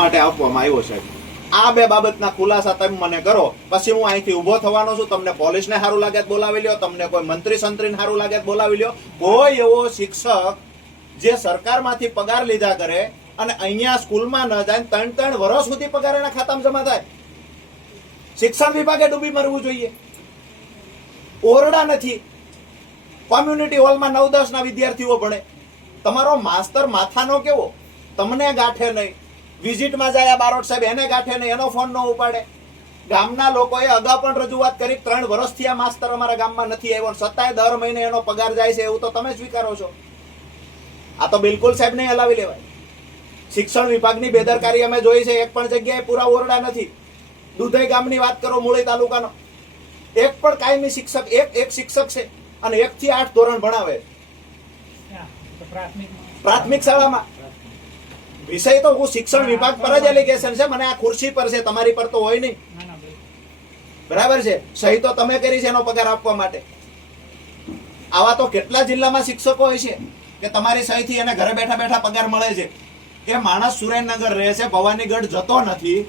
માટે આપવામાં આવ્યો સાહેબ. આ બે બાબતના ખુલાસા તમે મને કરો, પછી હું અહીંથી ઉભો થવાનો છું. તમને પોલીસને સારું લાગે બોલાવી લ્યો, તમને કોઈ મંત્રી સંત્રીને સારું લાગે બોલાવી લ્યો. કોઈ એવો શિક્ષક જે સરકારમાંથી પગાર લીધા કરે અને અહીંયા સ્કૂલમાં ન જાય, 3 વર્ષ સુધી પગાર એના ખાતામાં જમા થાય. શિક્ષણ વિભાગે ડૂબી મરવું જોઈએ. ઓરડા નથી, કોમ્યુનિટી હોલમાં 9-10 ના વિદ્યાર્થીઓ ભણે. તમારો માસ્તર માથાનો કેવો, તમને ગાંઠે નહીં. વિઝિટમાં જાય બારોટ સાહેબ, એને ગાંઠે નહીં, એનો ફોન ન ઉપાડે. ગામના લોકોએ અગાઉ પણ રજૂઆત કરી, 3 વર્ષથી આ માસ્તર અમારા ગામમાં નથી આવ્યો, છતાંય દર મહિને એનો પગાર જાય છે, એવું તો તમે સ્વીકારો છો. આ તો બિલકુલ સાહેબ નહીં હલાવી લેવાય. શિક્ષણ વિભાગની બેદરકારી અમે જોઈ છે. એક પણ જગ્યાએ પૂરા ઓરડા નથી. દુધઈ ગામની વાત કરો, મૂળી તાલુકાનો, એક પણ કાયમી શિક્ષક, એક શિક્ષક છે અને 1 થી 8 ધોરણ ભણાવે પ્રાથમિક શાળામાં. વિષય તો હું શિક્ષણ વિભાગ પર જ એલિગેશન છે, મને આ ખુરશી પર છે, તમારી પર તો હોય નહીં. બરાબર છે, સહી તો તમે કરી છે એનો પગાર આપવા માટે. આવા તો કેટલા જિલ્લામાં શિક્ષકો હોય છે કે તમારી સહીથી એને ઘરે બેઠા બેઠા પગાર મળે છે. એ માણસ સુરેન્દ્રનગર રહે છે, ભવાનીગઢ જતો નથી.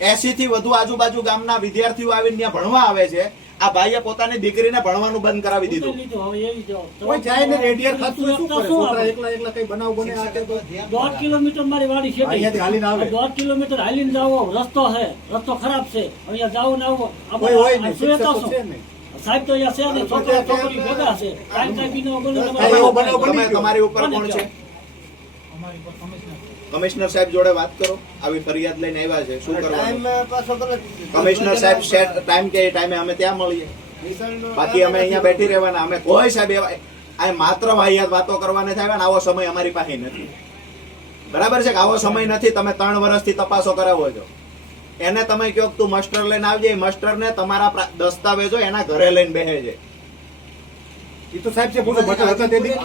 80 થી વધુ આજુબાજુ ગામના વિદ્યાર્થીઓ આવીને ત્યાં ભણવા આવે છે. આ ભાઈએ પોતાની દીકરીને ભણવાનું બંધ કરાવી દીધું. કોઈ જાય ને રેડિયર ખાતું શું કરે? છોકરા એકલા કઈ બનાવ બને આ કે તો 1.5 કિલોમીટર મારી વાડી છે, અહીંયાથી હાલીને આવે. 1.5 કિલોમીટર હાલીને જાવો, રસ્તો છે, રસ્તો ખરાબ છે, અહીંયા જાવ ને આવો. કોઈ હોય નહીં, શિક્ષક તો છે નહીં. સાહેબ તો અહીંયા છે ને, છોકરા છોકરી ભેગા છે, કાંઈ બીનો તમારી ઉપર કોણ છે? કમિશનર સાહેબ જોડે વાત કરો. આવી ફરિયાદ લઈને આવ્યા છે, શું કરવાનું? કમિશનર સાહેબ સેટ ટાઈમ કે ટાઈમે અમે ત્યાં મળીએ. બાકી અમે અહીંયા બેઠી રહેવાના. અમે કોઈ સાહેબ એવા આ માત્ર વાહિયાત વાતો કરવાને થાય ને, આવો સમય અમારી પાસે નથી. બરાબર છે કે આવો સમય નથી. તમે 3 વર્ષથી તપાસો કરાવો છો. એને તમે કહો તું મસ્ટર લઈને આવજે, મસ્ટર ને તમારા દસ્તાવેજો એના ઘરે લઈને બેસે છે. એ તો સાહેબ છે, પૂછો બટા હતા તે દી